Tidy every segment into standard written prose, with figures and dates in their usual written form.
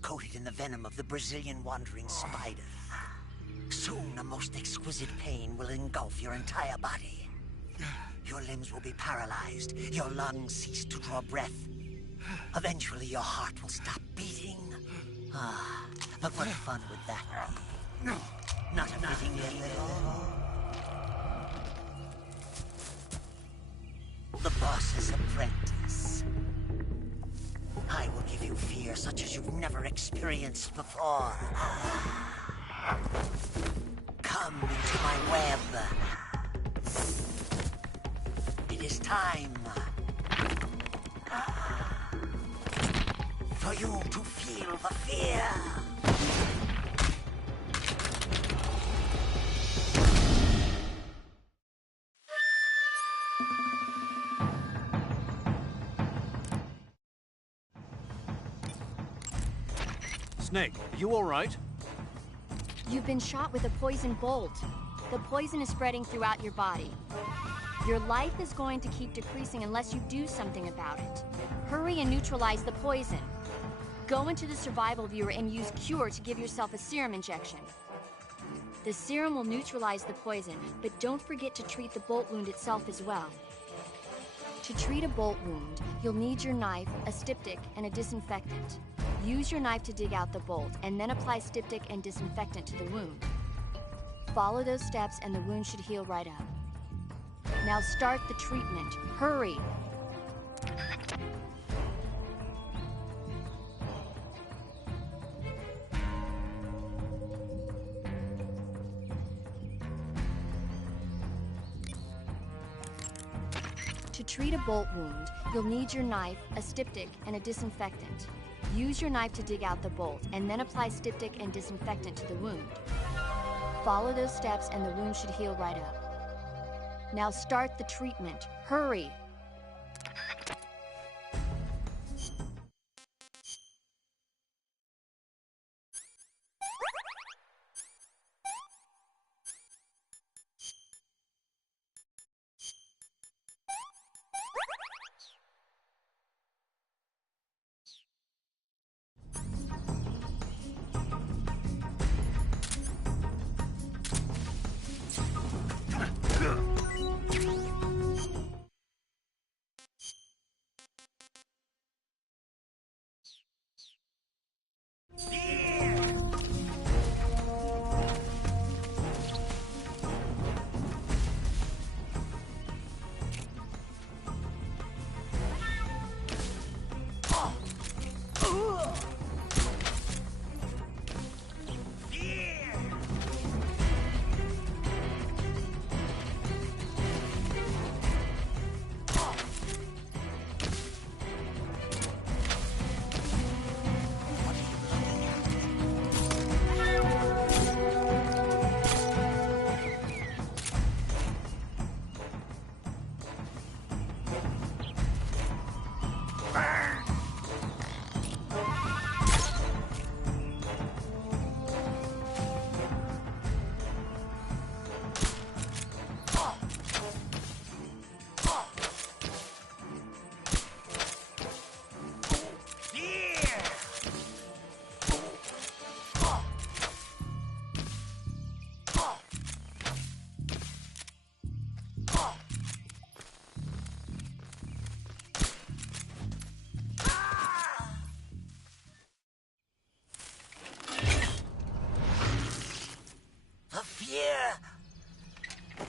Coated in the venom of the Brazilian wandering spider. Soon a most exquisite pain will engulf your entire body. Your limbs will be paralyzed, your lungs cease to draw breath. Eventually your heart will stop beating. But what fun would that be? Not a beating at all. The boss's apprentice. I will give you fear such as you've never experienced before. Come into my web. It is time for you to feel the fear. Snake, you all right? You've been shot with a poison bolt. The poison is spreading throughout your body. Your life is going to keep decreasing unless you do something about it. Hurry and neutralize the poison. Go into the survival viewer and use Cure to give yourself a serum injection. The serum will neutralize the poison, but don't forget to treat the bolt wound itself as well. To treat a bolt wound, you'll need your knife, a styptic, and a disinfectant. Use your knife to dig out the bolt, and then apply styptic and disinfectant to the wound. Follow those steps and the wound should heal right up. Now start the treatment. Hurry! To treat a bolt wound, you'll need your knife, a styptic, and a disinfectant. Use your knife to dig out the bolt, and then apply styptic and disinfectant to the wound. Follow those steps and the wound should heal right up. Now start the treatment. Hurry!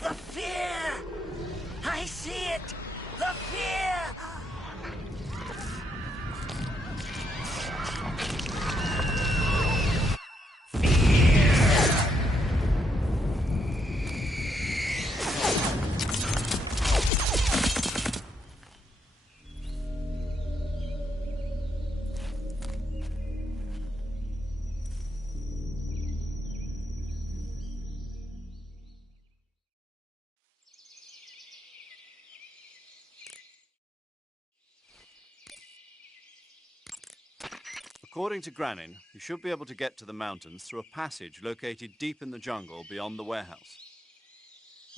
The fear! I see it! The fear! According to Granin, you should be able to get to the mountains through a passage located deep in the jungle beyond the warehouse.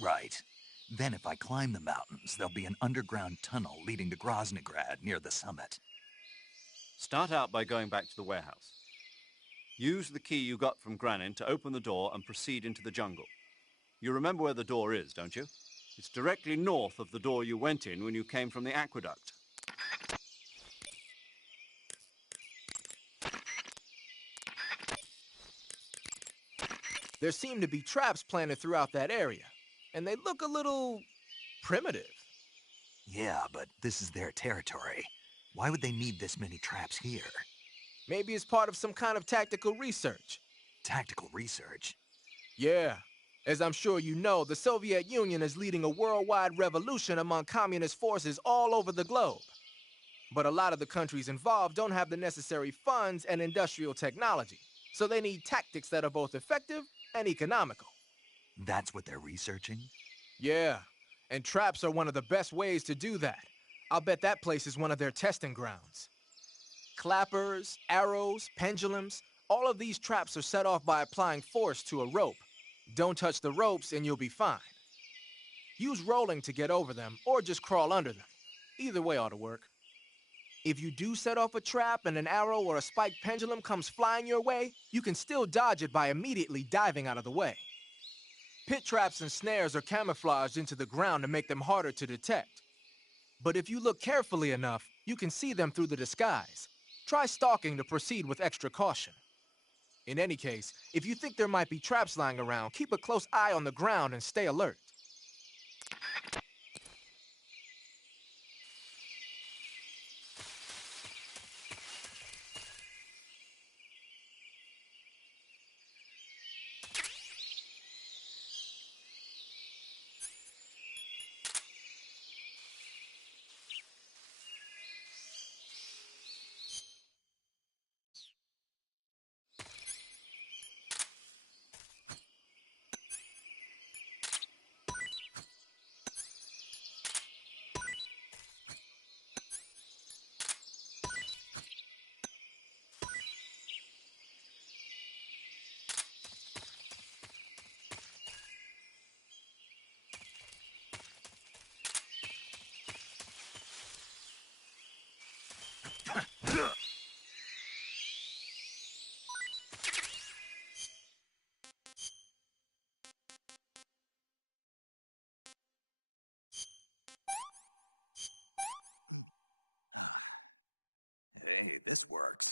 Right. Then if I climb the mountains, there'll be an underground tunnel leading to Groznygrad near the summit. Start out by going back to the warehouse. Use the key you got from Granin to open the door and proceed into the jungle. You remember where the door is, don't you? It's directly north of the door you went in when you came from the aqueduct. There seem to be traps planted throughout that area, and they look a little primitive. Yeah, but this is their territory. Why would they need this many traps here? Maybe it's part of some kind of tactical research. Tactical research? Yeah. As I'm sure you know, the Soviet Union is leading a worldwide revolution among communist forces all over the globe. But a lot of the countries involved don't have the necessary funds and industrial technology, so they need tactics that are both effective and economical. That's what they're researching? Yeah, and traps are one of the best ways to do that. I'll bet that place is one of their testing grounds. Clappers, arrows, pendulums, all of these traps are set off by applying force to a rope. Don't touch the ropes and you'll be fine. Use rolling to get over them, or just crawl under them. Either way ought to work. If you do set off a trap and an arrow or a spiked pendulum comes flying your way, you can still dodge it by immediately diving out of the way. Pit traps and snares are camouflaged into the ground to make them harder to detect. But if you look carefully enough, you can see them through the disguise. Try stalking to proceed with extra caution. In any case, if you think there might be traps lying around, keep a close eye on the ground and stay alert. Hey, this works.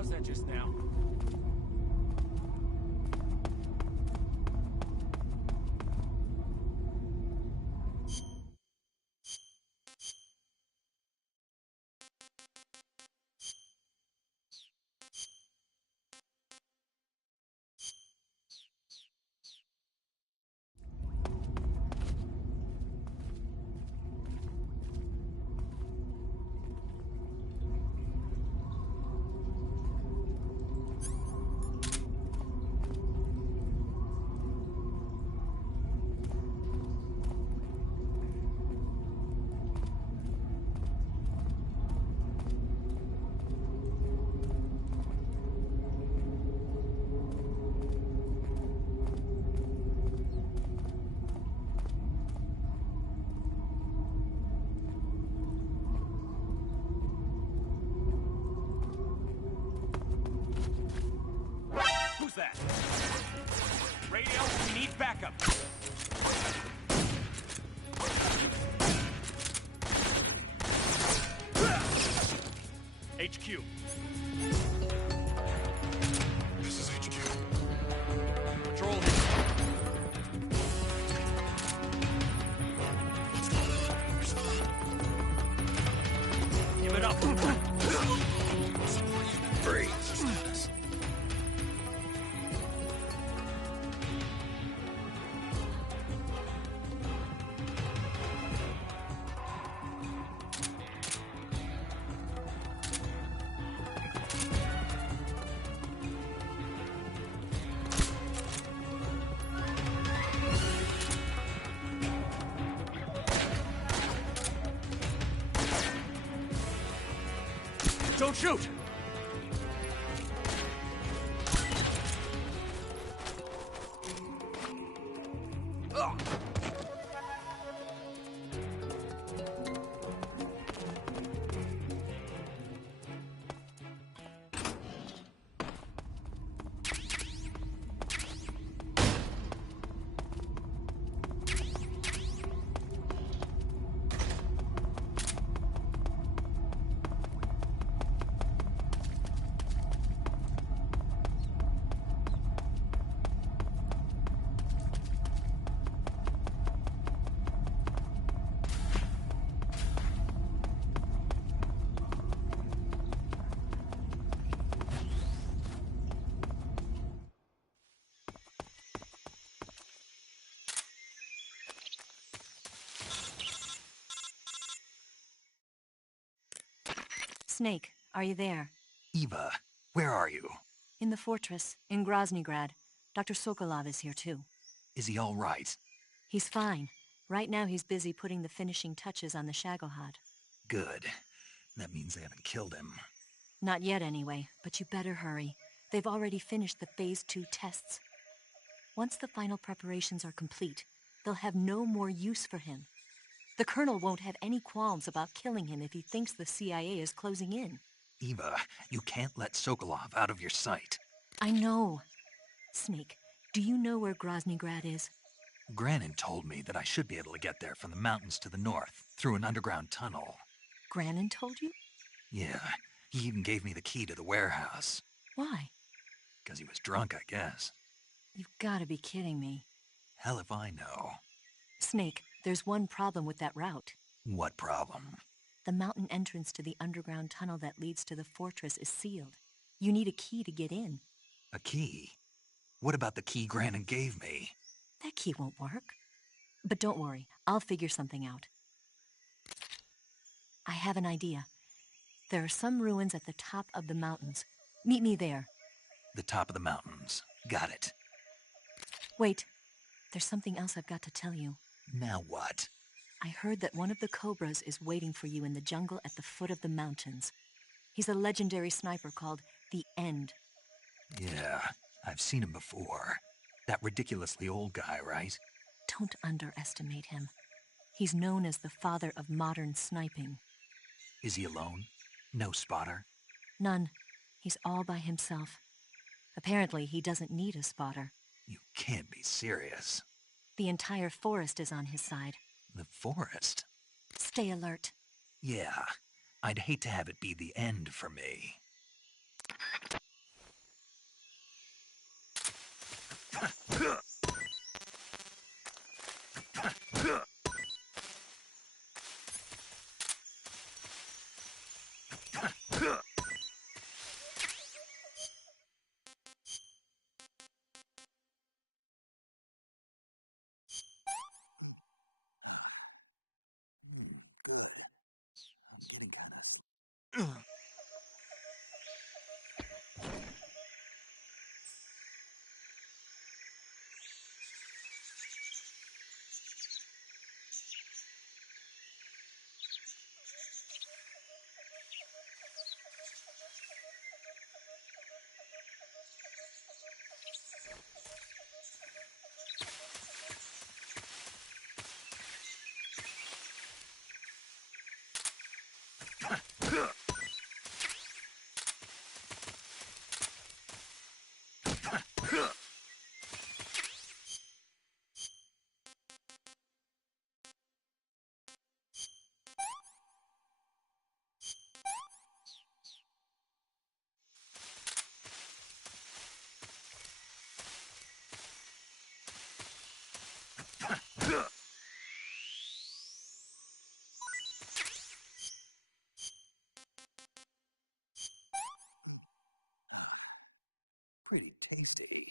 was that just now? Who's that? Radio, we need backup. HQ. This is HQ. Patrol. Give it up. Freeze. Don't shoot! Snake, are you there? Eva, where are you? In the fortress, in Groznygrad. Dr. Sokolov is here too. Is he all right? He's fine. Right now he's busy putting the finishing touches on the Shagohod. Good. That means they haven't killed him. Not yet anyway, but you better hurry. They've already finished the Phase 2 tests. Once the final preparations are complete, they'll have no more use for him. The Colonel won't have any qualms about killing him if he thinks the CIA is closing in. Eva, you can't let Sokolov out of your sight. I know. Snake, do you know where Groznygrad is? Granin told me that I should be able to get there from the mountains to the north, through an underground tunnel. Granin told you? Yeah, he even gave me the key to the warehouse. Why? Because he was drunk, I guess. You've got to be kidding me. Hell if I know. Snake, there's one problem with that route. What problem? The mountain entrance to the underground tunnel that leads to the fortress is sealed. You need a key to get in. A key? What about the key Granin gave me? That key won't work. But don't worry, I'll figure something out. I have an idea. There are some ruins at the top of the mountains. Meet me there. The top of the mountains. Got it. Wait, there's something else I've got to tell you. Now what? I heard that one of the Cobras is waiting for you in the jungle at the foot of the mountains. He's a legendary sniper called the End. Yeah, I've seen him before. That ridiculously old guy, right? Don't underestimate him. He's known as the father of modern sniping. Is he alone? No spotter? None. He's all by himself. Apparently, he doesn't need a spotter. You can't be serious. The entire forest is on his side. The forest? Stay alert. Yeah, I'd hate to have it be the end for me. Pretty tasty.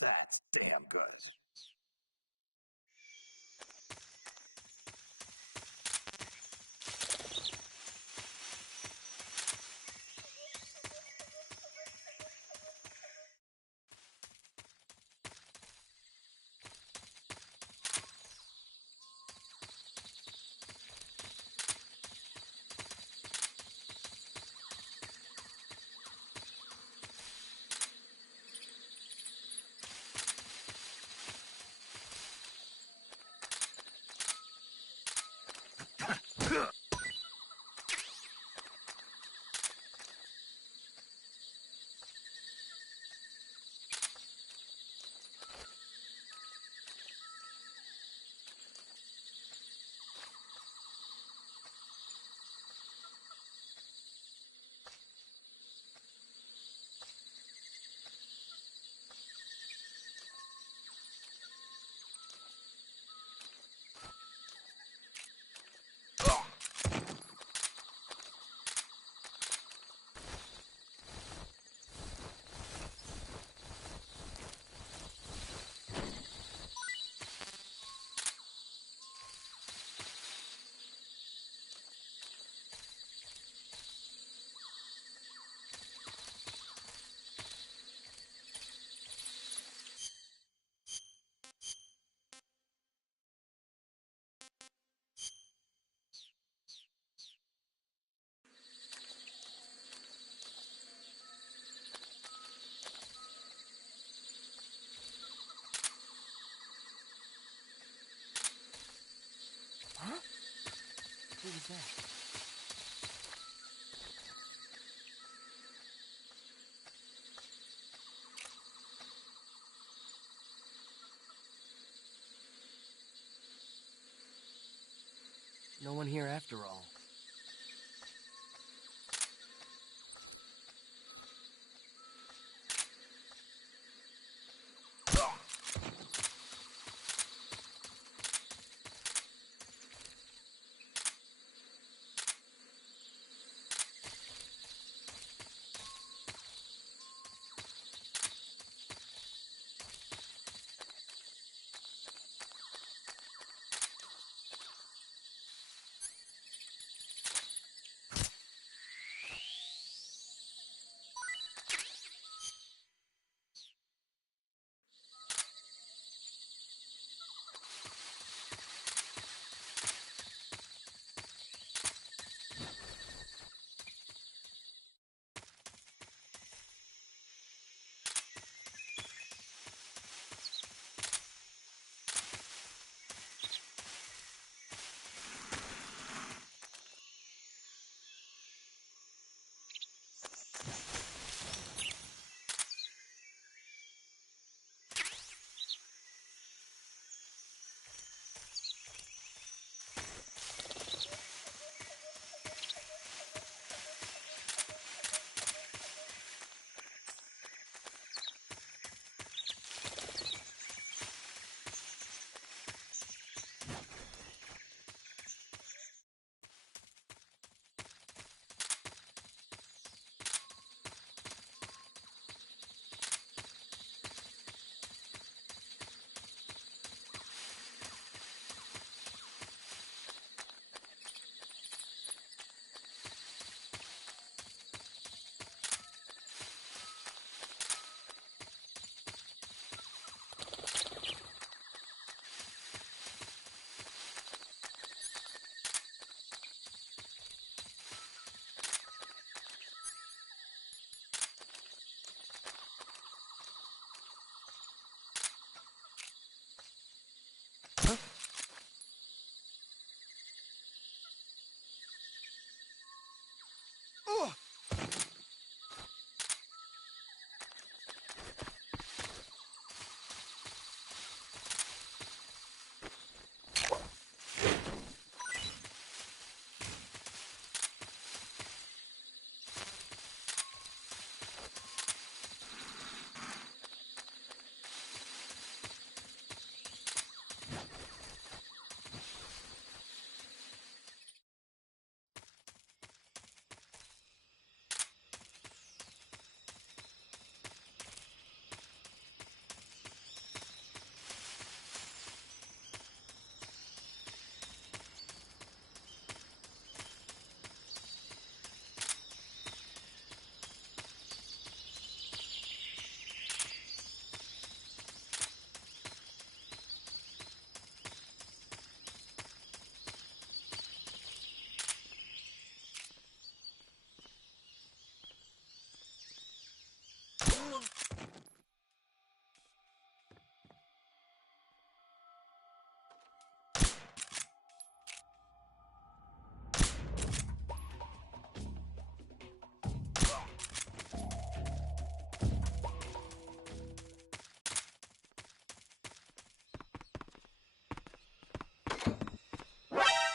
That's damn good. Who was that? No one here after all.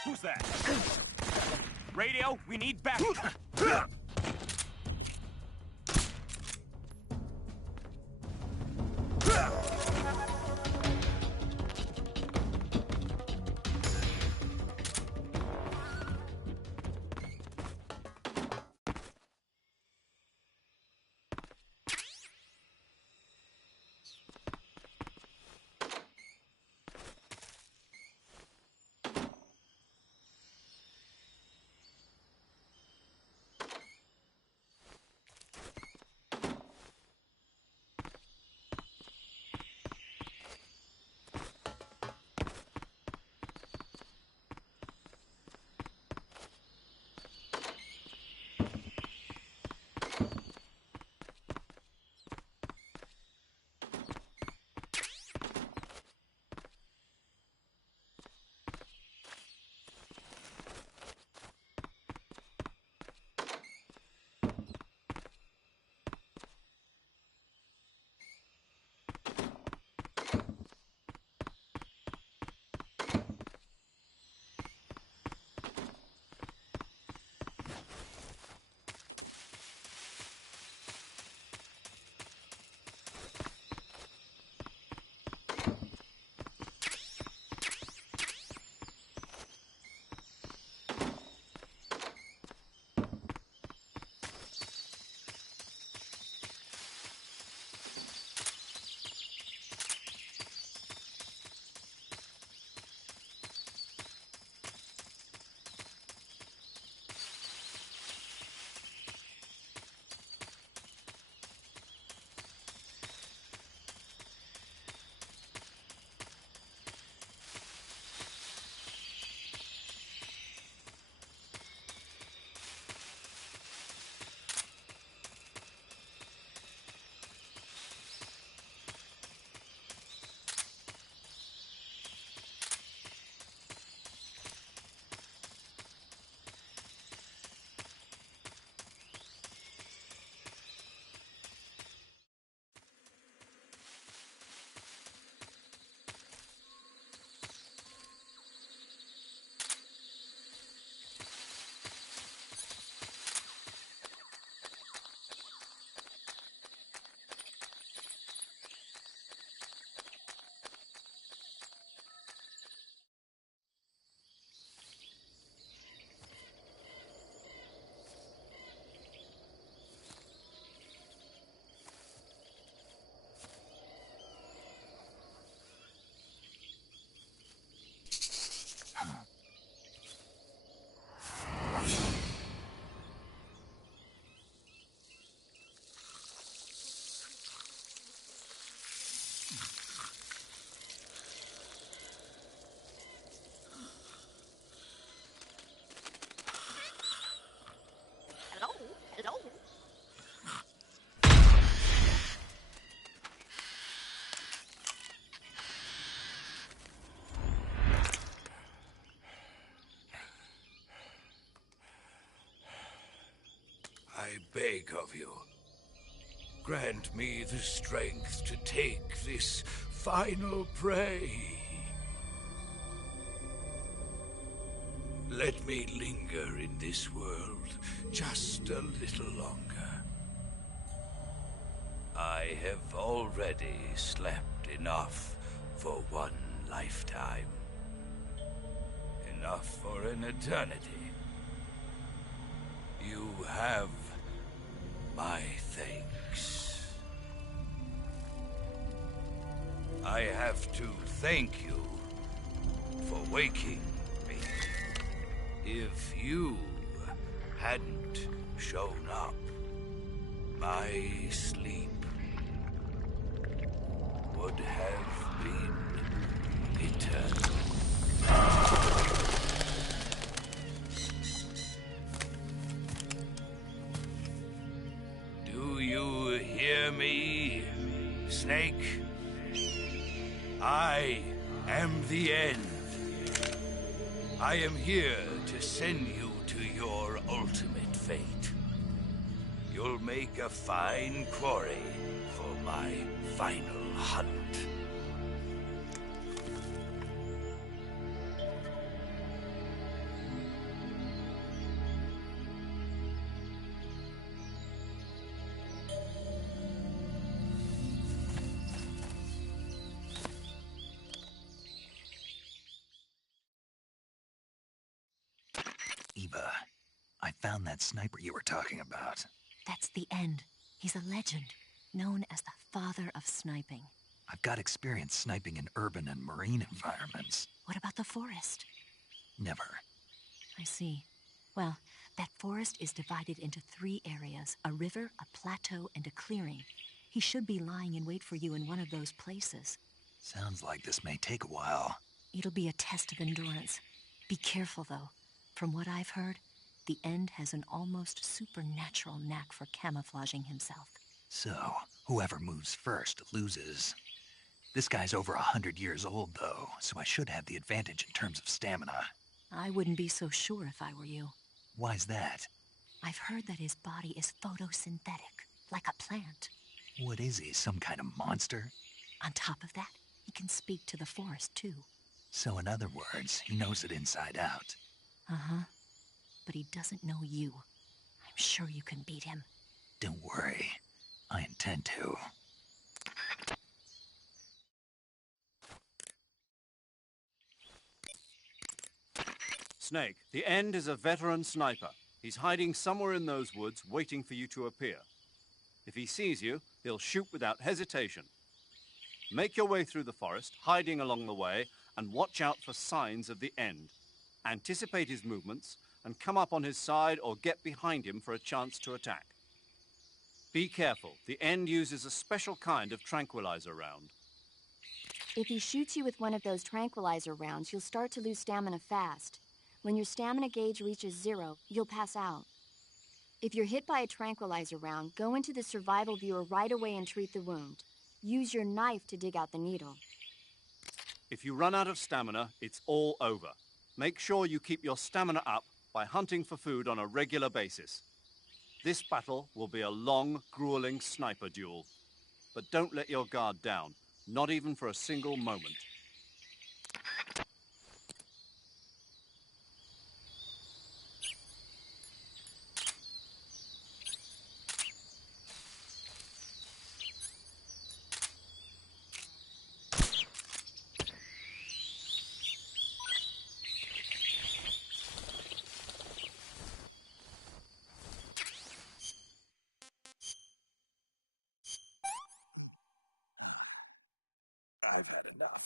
Who's that? Radio, we need backup. beg of you. Grant me the strength to take this final prey. Let me linger in this world just a little longer. I have already slept enough for one lifetime. Enough for an eternity. You have my thanks. I have to thank you for waking me. If you hadn't shown up, my sleep would have been eternal. Do you hear me, Snake? I am the end. I am here to send you to your ultimate fate. You'll make a fine quarry for my final hunt. Eva, I found that sniper you were talking about. That's the end. He's a legend, known as the father of sniping. I've got experience sniping in urban and marine environments. What about the forest? Never. I see. Well, that forest is divided into 3 areas, a river, a plateau, and a clearing. He should be lying in wait for you in one of those places. Sounds like this may take a while. It'll be a test of endurance. Be careful, though. From what I've heard, the End has an almost supernatural knack for camouflaging himself. So, whoever moves first loses. This guy's over 100 years old, though, so I should have the advantage in terms of stamina. I wouldn't be so sure if I were you. Why's that? I've heard that his body is photosynthetic, like a plant. What is he, some kind of monster? On top of that, he can speak to the forest, too. So in other words, he knows it inside out. Uh-huh. But he doesn't know you. I'm sure you can beat him. Don't worry. I intend to. Snake, the End is a veteran sniper. He's hiding somewhere in those woods, waiting for you to appear. If he sees you, he'll shoot without hesitation. Make your way through the forest, hiding along the way, and watch out for signs of the End. Anticipate his movements, and come up on his side or get behind him for a chance to attack. Be careful. The End uses a special kind of tranquilizer round. If he shoots you with one of those tranquilizer rounds, you'll start to lose stamina fast. When your stamina gauge reaches 0, you'll pass out. If you're hit by a tranquilizer round, go into the survival viewer right away and treat the wound. Use your knife to dig out the needle. If you run out of stamina, it's all over. Make sure you keep your stamina up by hunting for food on a regular basis. This battle will be a long, grueling sniper duel. But don't let your guard down, not even for a single moment. I've had enough.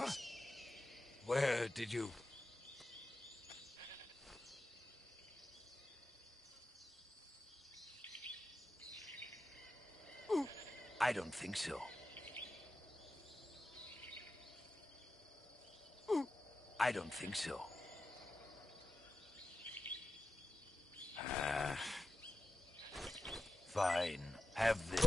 Huh? Where did you... I don't think so. I don't think so. Fine. Have this.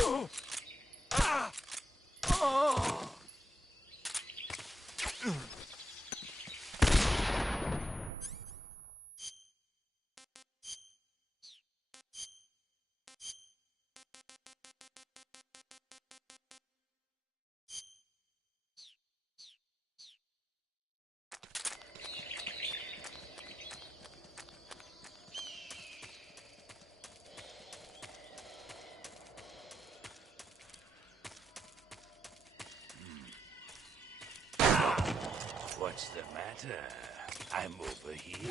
What's the matter? I'm over here.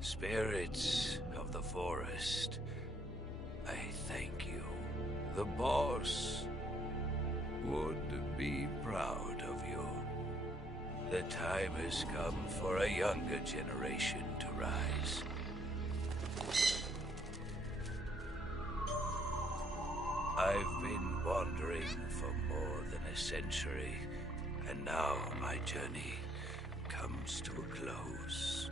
Spirits of the forest, I thank you. The boss would be proud of you. The time has come for a younger generation to rise. I've been wandering for more than a century, and now my journey comes to a close.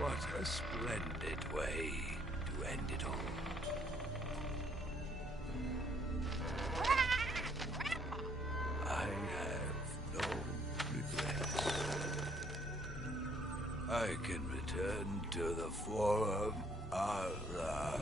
What a splendid way to end it all. I have no regrets. I can return to the Forum Allah.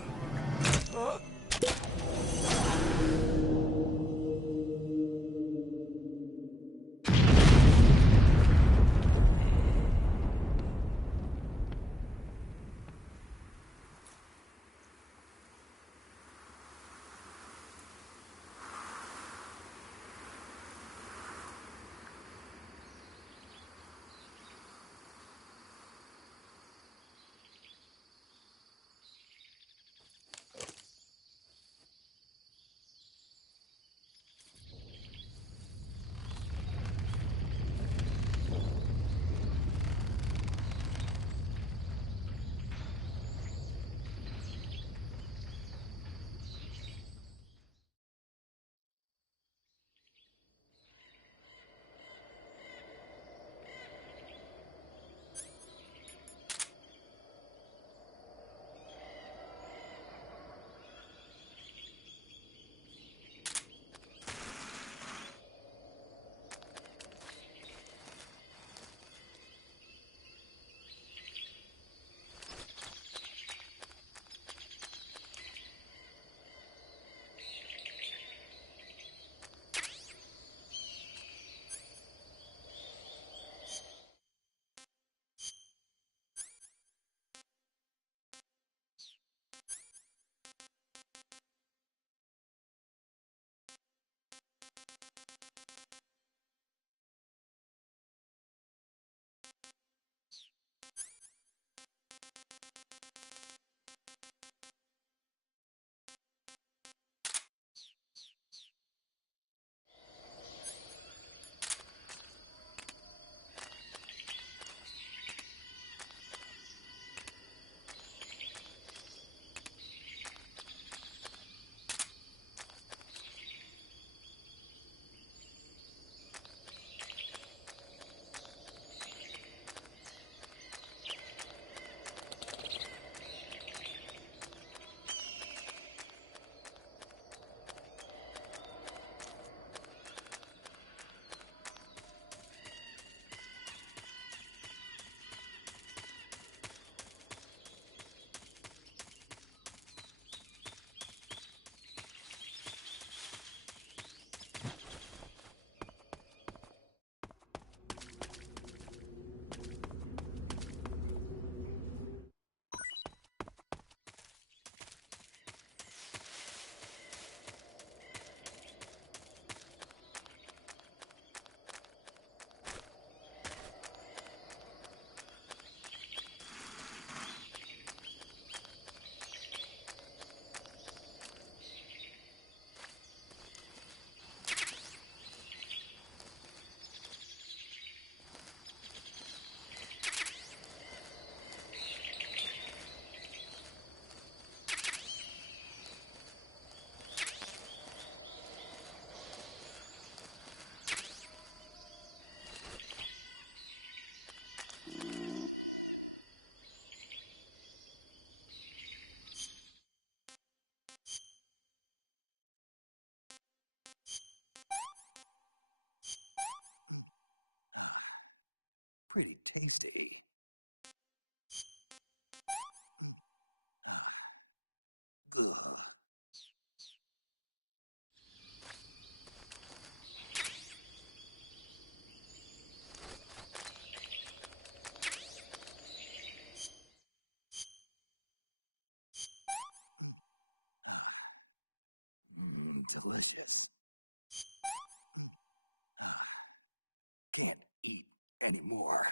Can't eat anymore.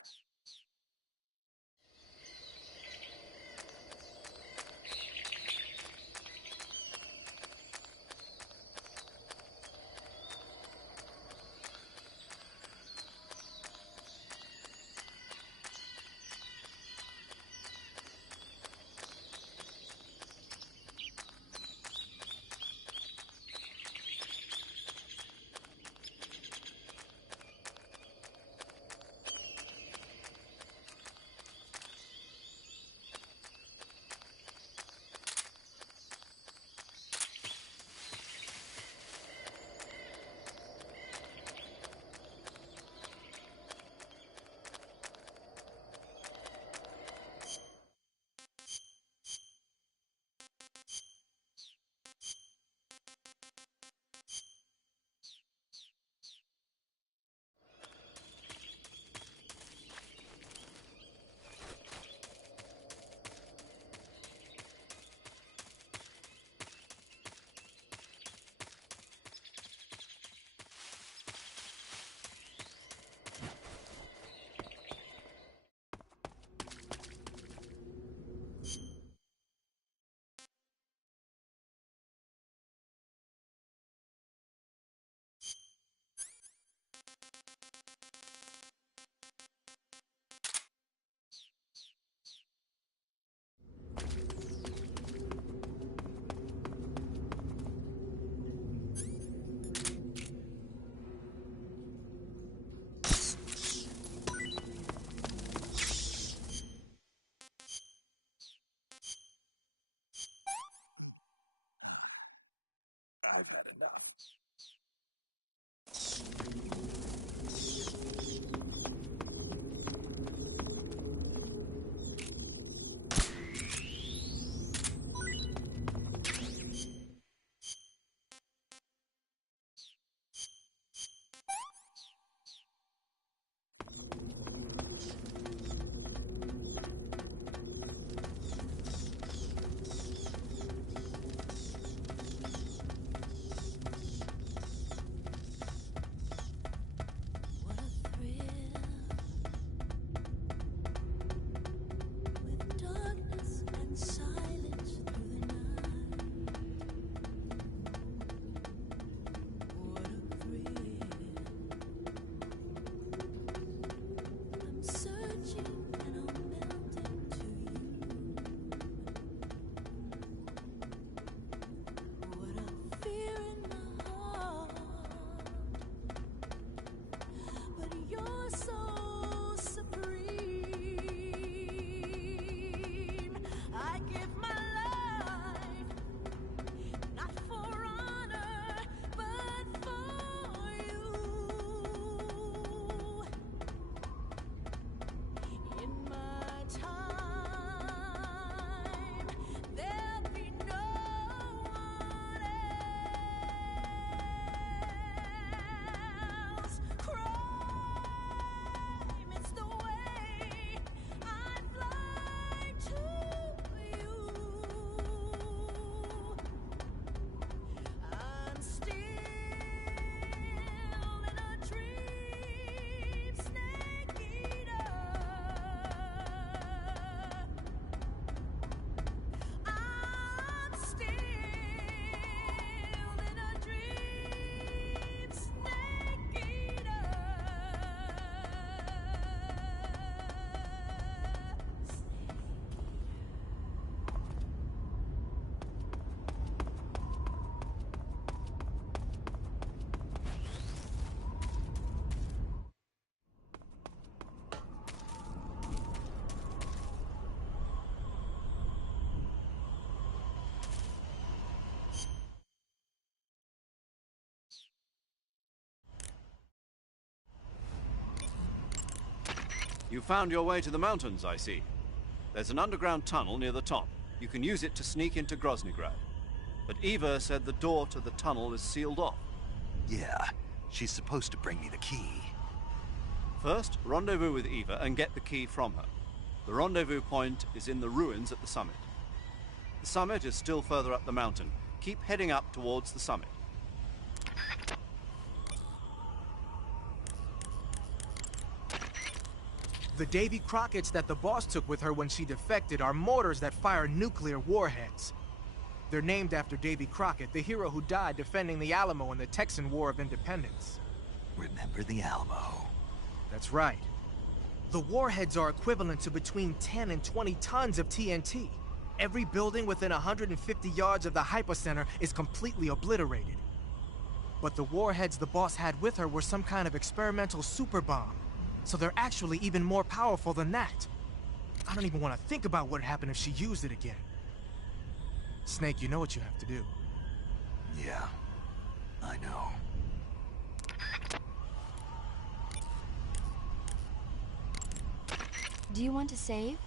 I've had enough. What a thrill, with darkness and silence through the night. What a thrill. I'm searching and I'm melting to you. What a fear in my heart. But you're so supreme. I give my life, not for honor, but for you. In my time, there'll be no one else. It's the way I fly to you. I'm still in a dream, snake eater. I'm still in a dream, snake eater. You found your way to the mountains, I see. There's an underground tunnel near the top. You can use it to sneak into Groznygrad. But Eva said the door to the tunnel is sealed off. Yeah, she's supposed to bring me the key. First, rendezvous with Eva and get the key from her. The rendezvous point is in the ruins at the summit. The summit is still further up the mountain. Keep heading up towards the summit. The Davy Crockett's that the boss took with her when she defected are mortars that fire nuclear warheads. They're named after Davy Crockett, the hero who died defending the Alamo in the Texan War of Independence. Remember the Alamo. That's right. The warheads are equivalent to between 10 and 20 tons of TNT. Every building within 150 yards of the hypocenter is completely obliterated. But the warheads the boss had with her were some kind of experimental super bomb. So they're actually even more powerful than that. I don't even want to think about what would happen if she used it again. Snake, you know what you have to do. Yeah, I know. Do you want to save?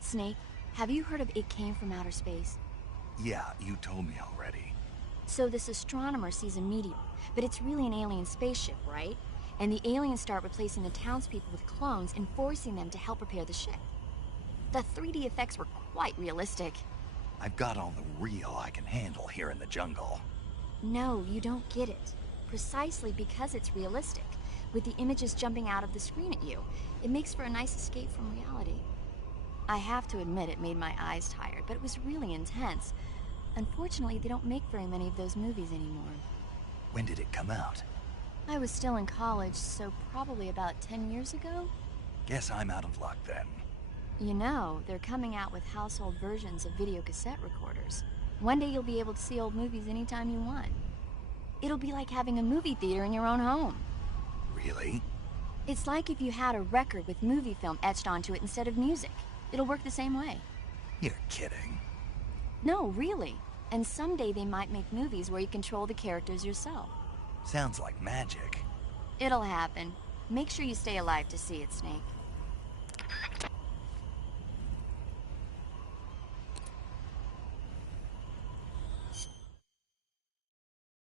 Snake, have you heard of It Came from Outer Space? Yeah, you told me already. So this astronomer sees a meteor, but it's really an alien spaceship, right? And the aliens start replacing the townspeople with clones and forcing them to help repair the ship. The 3D effects were quite realistic. I've got all the real I can handle here in the jungle. No, you don't get it. Precisely because it's realistic, with the images jumping out of the screen at you. It makes for a nice escape from reality. I have to admit it made my eyes tired, but it was really intense. Unfortunately, they don't make very many of those movies anymore. When did it come out? I was still in college, so probably about 10 years ago? Guess I'm out of luck then. You know, they're coming out with household versions of video cassette recorders. One day you'll be able to see old movies anytime you want. It'll be like having a movie theater in your own home. Really? It's like if you had a record with movie film etched onto it instead of music. It'll work the same way. You're kidding. No, really. And someday they might make movies where you control the characters yourself. Sounds like magic. It'll happen. Make sure you stay alive to see it, Snake.